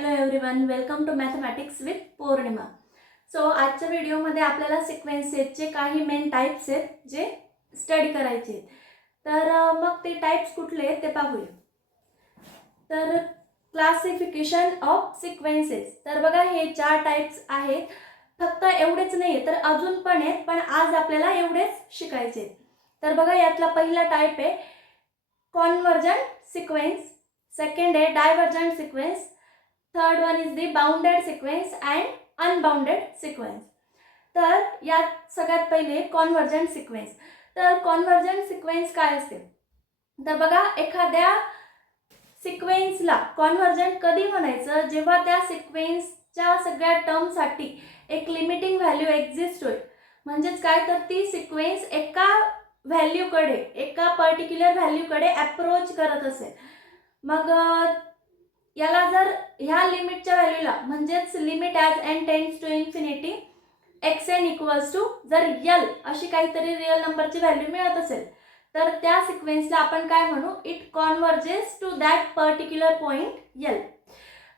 Hello everyone, welcome to mathematics with Pournima. So आजच्या व्हिडिओमध्ये आपल्याला सिक्वेन्सेसचे काही मेन टाईप्स आहेत जे स्टडी करायचे आहेत. तर मग ते टाईप्स कुठले आहेत ते पाहूया. तर क्लासिफिकेशन ऑफ सिक्वेन्सेस. तर बघा, हे 4 टाईप्स आहेत. फक्त एवढेच नाही आहे, तर अजून पण आहेत, पण आज आपल्याला एवढेच शिकायचे आहेत. तर बघा, यातला पहिला टाईप आहे कॉन्वर्जंट सिक्वेन्स, सेकंड आहे divergent sequence, third one is the bounded sequence and unbounded sequence. तर यात सगळ्यात पहिले कॉन्वर्जंट सिक्वेन्स. तर कॉन्वर्जंट सिक्वेन्स काय असते, तर बघा, एखाद्या सिक्वेन्सला कॉन्वर्जंट कधी म्हणायचं, जेव्हा त्या सिक्वेन्सच्या सगळ्या टर्मसाठी एक लिमिटिंग व्हॅल्यू एक्झिस्ट होईल. म्हणजेच काय, तर ती सिक्वेन्स एका व्हॅल्यूकडे, एका पर्टिक्युलर व्हॅल्यूकडे अप्रोच करत असेल. मग याला जर ह्या लिमिटच्या व्हॅल्यूला, म्हणजेच limit as n tends to infinity x n equals to, जर यल अशी काहीतरी रिअल नंबरची व्हॅल्यू मिळत असेल, तर त्या सिक्वेन्सला आपण काय म्हणू, it converges to that particular point यल.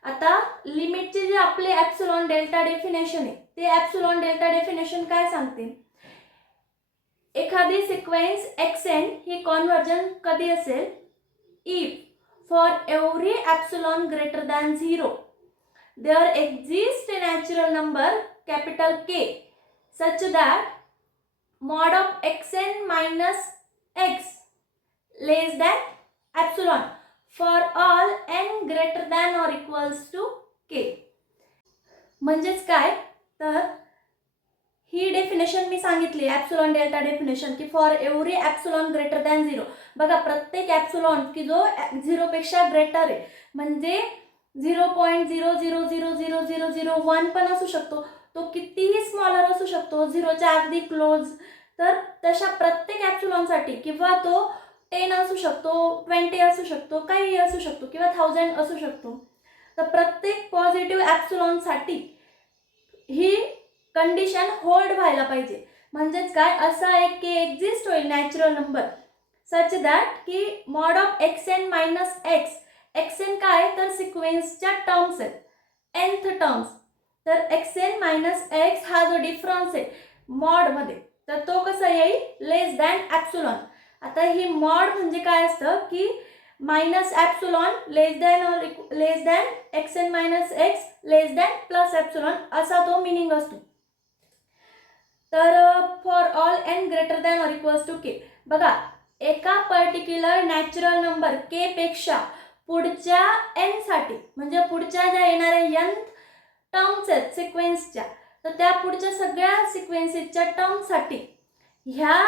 आता लिमिटचे जे आपले ॲप्सिलॉन डेल्टा डेफिनेशन आहे, ते ॲप्सिलॉन डेल्टा डेफिनेशन काय सांगते, एखादी सिक्वेन्स एक्स एन ही कॉन्वर्जंट कधी असेल, if for every epsilon greater than 0 there exists a natural number capital K such that mod of xn minus x less than epsilon for all n greater than or equals to K. म्हणजेच काय, तर ही definition मी सांगितली ॲप्सिलॉन delta definition, की for every ॲप्सिलॉन greater than 0. बघा, प्रत्येक ॲप्सिलॉन की जो 0 पेक्षा ग्रेटर आहे, म्हणजे 0.0000001 पण असू शकतो, तो कितीही स्मॉलर असू शकतो, 0च्या अगदी क्लोज. तर तशा प्रत्येक ॲप्सिलॉनसाठी, किंवा तो 10 असू शकतो, 20 असू शकतो, काही असू शकतो, किंवा 1000 असू शकतो. तर प्रत्येक पॉझिटिव्ह ॲप्सिलॉनसाठी ही कंडिशन होल्ड व्हायला पाहिजे. म्हणजेच काय, असा एक के एक्झिस्ट होईल नॅचरल नंबर सच दॅट की mod of x n minus x, x n काय, तर सिक्वेन्सच्या टर्म्स आहेत, nth टर्म्स. तर एक्स एन मायनस एक्स हा जो डिफरन्स आहे मॉडमध्ये, तर तो कसा येईल, लेस दॅन ॲप्सिलॉन. आता ही मॉड म्हणजे काय असतं, की minus epsilon less than x n minus x less than plus epsilon, असा तो मिनिंग असतो. तर for all n greater than or equals to k. बघा, एका पर्टिक्युलर नॅचरल नंबर के पेक्षा पुढच्या एन साठी, म्हणजे पुढच्या ज्या येणाऱ्या n टर्म्स आहेत सिक्वेन्सच्या, तर त्या पुढच्या सगळ्या सिक्वेन्सेसच्या टर्म्ससाठी ह्या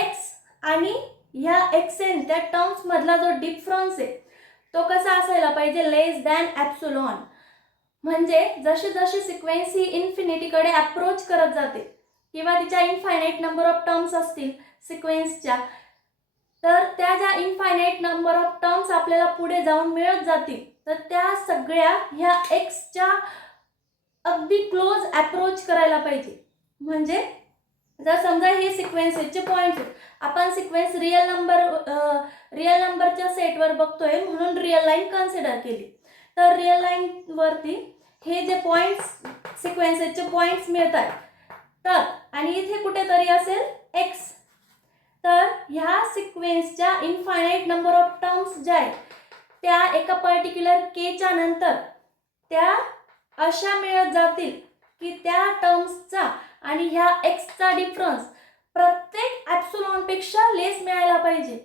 एक्स आणि ह्या एक्स एन त्या टर्म्स मधला जो डिफरन्स आहे तो कसा असायला पाहिजे, लेस दॅन ॲप्सिलॉन. म्हणजे जशी जशी सिक्वेन्स ही इन्फिनिटीकडे अप्रोच करत जाते, किंवा तिच्या इनफायनाईट नंबर ऑफ टर्म्स असतील सिक्वेन्सच्या, तर त्या ज्या इनफायनाईट नंबर ऑफ टर्म्स आपल्याला पुढे जाऊन मिळत जातील, तर त्या सगळ्या ह्या एक्सच्या अगदी क्लोज अप्रोच करायला पाहिजे. म्हणजे जर समजा हे सिक्वेन्सेसचे पॉईंट्स आहेत, आपण सिक्वेन्स रिअल नंबरच्या सेटवर बघतोय म्हणून रिअल लाईन कन्सिडर केली. तर रिअल लाईनवरती हे जे पॉईंट्स सिक्वेन्सेसचे पॉईंट्स मिळतात, तर आणि इथे कुठेतरी असेल एक्स, तर ह्या सिक्वेन्सच्या इनफायनाईट नंबर ऑफ टर्म्स ज्या आहेत त्या एका पर्टिक्युलर केच्या नंतर त्या अशा मिळत जातील की त्या टर्म्सचा आणि ह्या एक्सचा डिफरन्स प्रत्येक ॲप्सिलॉनपेक्षा लेस मिळायला पाहिजे.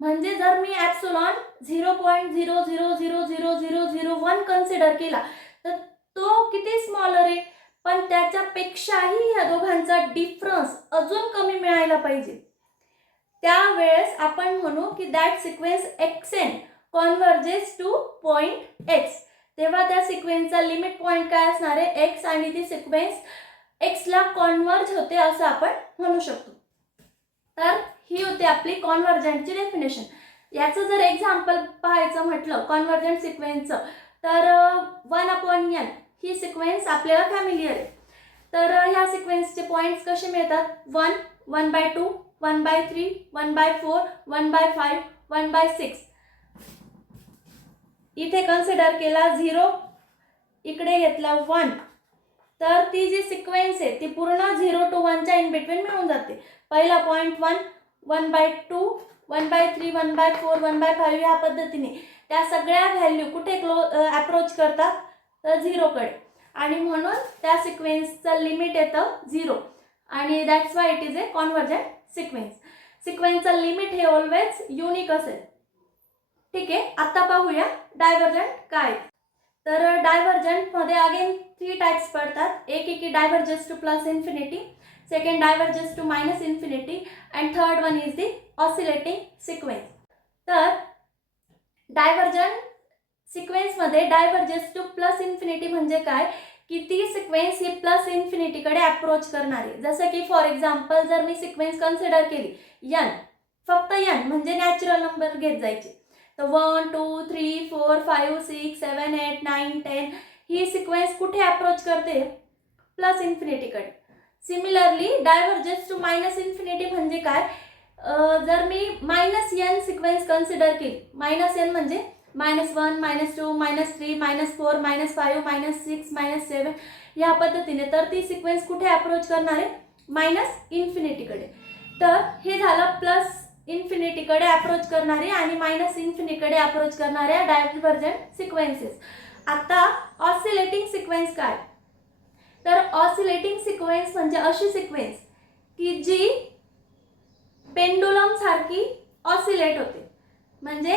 म्हणजे जर मी ॲप्सिलॉन 0.0000001 कन्सिडर केला, तर तो किती स्मॉलर आहे, पण त्याच्यापेक्षाही ह्या दोघांचा डिफरन्स अजून कमी मिळायला पाहिजे. त्यावेळेस आपण म्हणू की that sequence x n converges to point x. तेव्हा त्या सिक्वेन्सचा लिमिट पॉइंट काय असणार आहे, एक्स, आणि ती सिक्वेन्स एक्सला कॉन्वर्ज होते असं आपण म्हणू शकतो. तर ही होती आपली कॉन्वर्जंटची डेफिनेशन. याचं जर एक्झाम्पल पाहायचं म्हटलं कॉन्वर्जंट सिक्वेन्सचं, तर 1/n ही सिक्वेन्स आपल्याला फॅमिलियर आहे. तर ह्या सिक्वेन्सचे पॉईंट्स कसे मिळतात, 1, 1/2, 1/3, 1/4, 1/5, 1/6. इथे कन्सिडर केला 0, इकडे घेतला 1, तर ती जी सिक्वेन्स आहे ती पूर्ण 0 to 1 च्या इन बिटवीन मिळून जाते. पहिला पॉईंट 1, 1/2, 1/3, 1/4, 1/5 ह्या पद्धतीने त्या सगळ्या व्हॅल्यू कुठे अप्रोच करतात, तर 0 कडे, आणि म्हणून त्या सिक्वेन्सचं लिमिट येतं 0, आणि that's why it is a convergent sequence. सिक्वेन्सचं लिमिट हे ऑलवेज युनिक असेल. ठीक आहे, आता पाहूया डायव्हर्जंट काय. तर डायव्हर्जंटमध्ये अगेन 3 टाइप्स पडतात. एक की diverges to plus infinity, second diverges to minus infinity, and third one is the oscillating sequence. तर डायव्हर्जंट सिक्वेन्समध्ये डायव्हर्जेस टू प्लस इन्फिनिटी म्हणजे काय, की ती सिक्वेन्स ही प्लस इन्फिनिटीकडे अप्रोच करणारी. जसं की फॉर एक्झाम्पल जर मी सिक्वेन्स कन्सिडर केली n, फक्त n म्हणजे नॅचरल नंबर घेत जायचे, तर 1 2 3 4 5 6 7 8 9 10 ही सिक्वेन्स कुठे अप्रोच करते, प्लस इन्फिनिटीकडे. Similarly diverges to minus infinity म्हणजे काय, जर मी -n सिक्वेन्स कन्सिडर केली, -n म्हणजे -1 -2 -3 -4 -5 -6 -7 ह्या पद्धतीने, तर ती सिक्वेन्स कुठे अप्रोच करणार आहे, मायनस इन्फिनिटीकडे. तर हे झालं प्लस इन्फिनिटीकडे अप्रोच करणारे आणि मायनस इन्फिनिटीकडे अप्रोच करणाऱ्या डायव्हर्जंट सिक्वेन्सेस. आता ऑसिलेटिंग सिक्वेन्स काय, तर ऑसिलेटिंग सिक्वेन्स म्हणजे अशी सिक्वेन्स की जी पेंडुलम सारखी ऑसिलेट होते. म्हणजे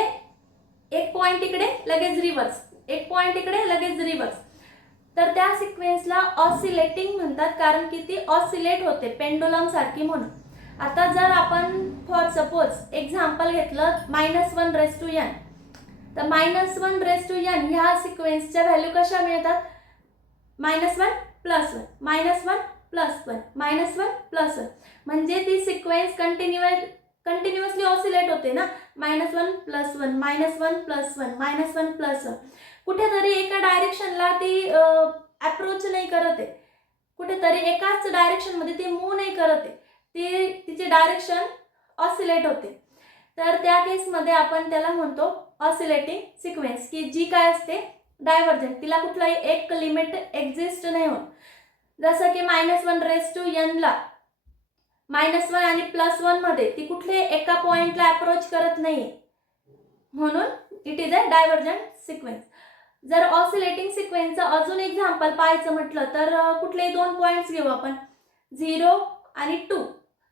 एक पॉइंट इकडे लगेच रिव्हर्स, एक पॉइंट इकडे लगेच रिव्हर्स, तर त्या सिक्वेन्सला ऑसिलेटिंग म्हणतात, कारण की ती ऑसिलेट होते पेंडुलम सारखी म्हणून. आता जर आपण फॉर सपोज एक्झाम्पल घेतलं -1/n, तर -1/n ह्या सिक्वेन्सच्या व्हॅल्यू कशा मिळतात, -1 + 1 -1 + 1 -1 + 1, म्हणजे ती सिक्वेन्स कंटिन्युअसली ऑसिलेट होते ना, -1 + 1 -1 + 1 -1 + 1, कुठेतरी एका डायरेक्शनला ती अप्रोच नाही करत आहे, कुठेतरी एकाच डायरेक्शनमध्ये ती मूव्ह नाही करत आहे, ती तिची डायरेक्शन ऑसिलेट होते. तर त्या केसमध्ये आपण त्याला म्हणतो ऑसिलेटिंग सिक्वेन्स, की जी काय असते डायव्हर्जंट, तिला कुठलाही एक लिमिट एक्झिस्ट नाही होत. जसं की -1/n ला -1 आणि +1 मध्ये ती कुठले एका पॉइंटला अप्रोच करत नाही, म्हणून it is a divergent sequence. जर ऑसिलेटिंग सिक्वेन्सचं अजून एक्झाम्पल पाहायचं म्हटलं तर कुठले 2 पॉइंट्स घेऊ आपण, 0 आणि 2.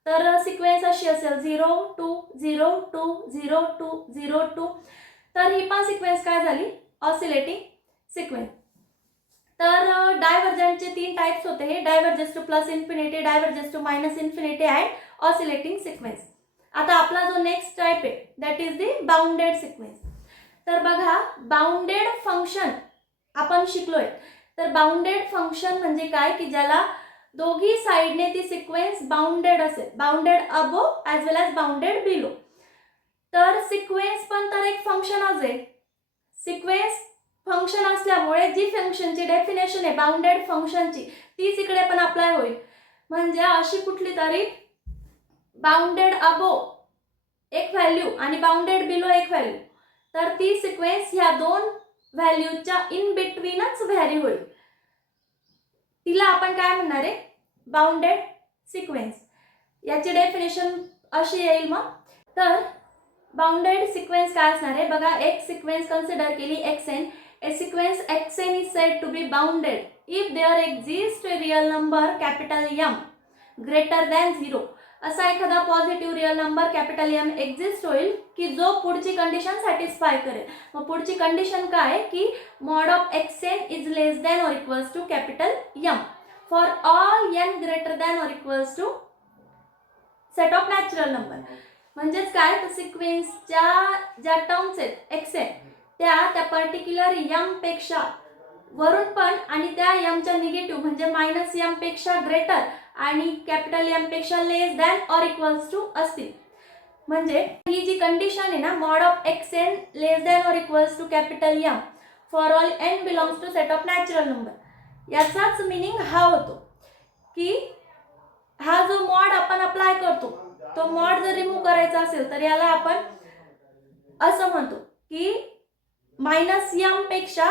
तर सिक्वेन्स अशी असेल 0 2 0 2 0 2 0 2, तर ही पण सिक्वेन्स काय झाली, ऑसिलेटिंग सिक्वेन्स. तर डायव्हर्जंटचे 3 टाइप्स होते हे, diverges to plus infinity, diverges to minus infinity and oscillating sequence. आता आपला जो नेक्स्ट टाइप आहे that is the bounded sequence. तर बघा, बाउंडेड फंक्शन आपण शिकलोय. तर बाउंडेड फंक्शन म्हणजे काय, की ज्याला दोघी साइडने ती सिक्वेन्स बाउंडेड असेल, बाउंडेड अबोव ॲज वेल ॲज बाउंडेड बिलो. तर सिक्वेन्स पण तर एक फंक्शनच आहे. सिक्वेन्स फंक्शन असल्यामुळे जी फंक्शनची डेफिनेशन आहे बाउंडेड फंक्शनची, तीच इकडे पण अप्लाय होईल. म्हणजे अशी कुठली तरी बाउंडेड अबोव एक व्हॅल्यू आणि बाउंडेड बिलो एक व्हॅल्यू, तर ती सिक्वेन्स ह्या 2 व्हॅल्यूच्या इन बिटवीनच व्हॅरी होईल, तिला आपण काय म्हणणार आहे, बाउंडेड सिक्वेन्स. याची डेफिनेशन अशी येईल मग. तर बाउंडेड सिक्वेन्स काय असणार आहे बघा, एक सिक्वेन्स कन्सिडर केली xn, a sequence xn is said to be bounded if there exist a real number capital M greater than 0. असा एखादा positive real number capital M exist होईल की जो पुढची कंडिशन सॅटिस्फाय करेल. मग पुढची कंडिशन काय, की mod of xn is less than or equals to capital M for all n greater than or equals to set of natural number. म्हणजेच काय, तर सिक्वेन्सच्या ज्या टर्म्स आहेत xn त्या पर्टिक्युलर m पेक्षा वरून पण आणि त्या m च्या निगेटिव्ह म्हणजे -m पेक्षा ग्रेटर आणि कॅपिटल M पेक्षा less than or equals to असतील. म्हणजे ही जी कंडिशन आहे ना, mod of xn less than or equals to capital M for all n belongs to set of natural number, याचाच मिनिंग हा होतो की हा जो मॉड आपण अप्लाय करतो, तो मॉड जर रिमूव्ह करायचा असेल तर याला आपण असं म्हणतो की -m पेक्षा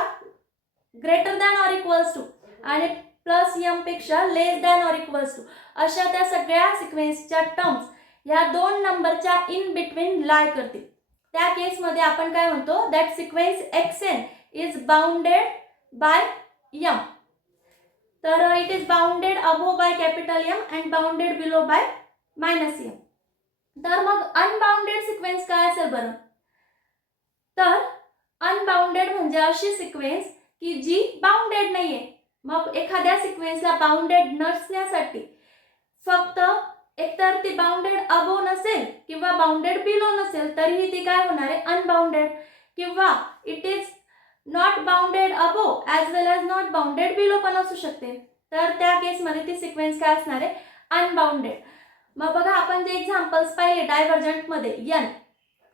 greater than or equals to आणि प्लस एम पेक्षा less than or equals to अशा त्या सगळ्या सिक्वेन्सच्या टर्म्स ह्या दोन नंबरच्या इन बिटवीन लाय करतील. त्या केसमध्ये आपण काय म्हणतो, that sequence xn is bounded by m. तर it is bounded above by capital M and bounded below bye minus M. तर मग अनबाउंडेड सिक्वेन्स काय असेल बरं? तर अनबाउंडेड म्हणजे अशी सिक्वेन्स की जी बाउंडेड नाहीये. मग एखाद्या सिक्वेन्सला बाउंडेड नसण्यासाठी फक्त एकतर ती बाउंडेड अबोव नसेल किंवा बाउंडेड बिलो नसेल तरीही ती काय होणार आहे, अनबाउंडेड. किंवा it is not bounded above as well as not bounded below पण असू शकते. तर त्या केसमध्ये ती सिक्वेन्स काय असणार आहे, अनबाउंडेड. मग बघा आपण जे एक्झाम्पल्स पाहिले डायव्हर्जंटमध्ये n,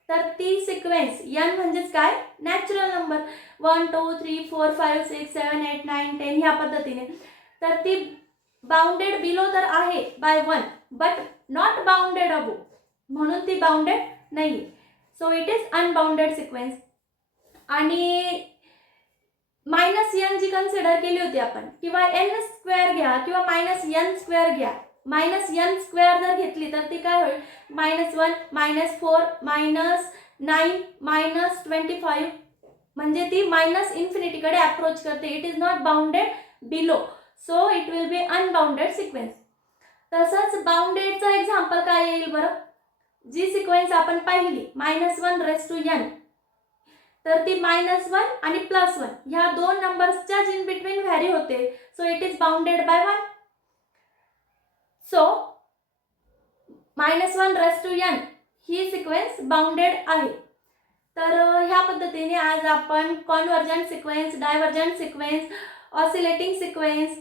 तर ती सिक्वेन्स n म्हणजेच काय, नॅचरल नंबर 1 2 3 4 5 6 7 8 9 10 ह्या पद्धतीने. तर ती बाउंडेड बिलो तर आहे by 1 but not bounded above, म्हणून ती बाउंडेड नाही. So it is unbounded sequence. आणि मायनस एन जी कन्सिडर केली होती आपण, किंवा एन स्क्वेअर घ्या किंवा मायनस एन स्क्वेअर घ्या, मायनस एन स्क्वेअर जर घेतली तर ती काय होईल, -1 -4 -9 -25, म्हणजे ती मायनस इन्फिनिटीकडे अप्रोच करते. It is not bounded below, so it will be unbounded sequence. तसंच बाउंडेडचा एक्झाम्पल काय येईल बरं, जी सिक्वेन्स आपण पाहिली -1n, तर ती -1 आणि +1 ह्या दोन नंबर्सच्या इन बिटवीन व्हॅरी होते. So it is bounded by 1. So -1n he sequence bounded आहे. तर ह्या पद्धतीने आज आपण convergent sequence, divergent sequence, oscillating sequence,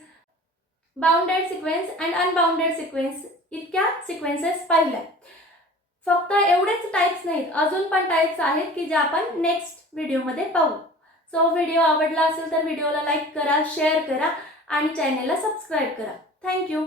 bounded sequence and unbounded sequence इतक्या सिक्वेन्सेस पाहिल्या. फक्त एवढेच टाइप्स नाहीत, अजून पण टाइप्स आहेत की जे आपण नेक्स्ट व्हिडिओमध्ये पाहू. सो व्हिडिओ आवडला असेल तर व्हिडिओला लाईक करा, शेअर करा आणि चॅनेलला सबस्क्राईब करा. थँक्यू.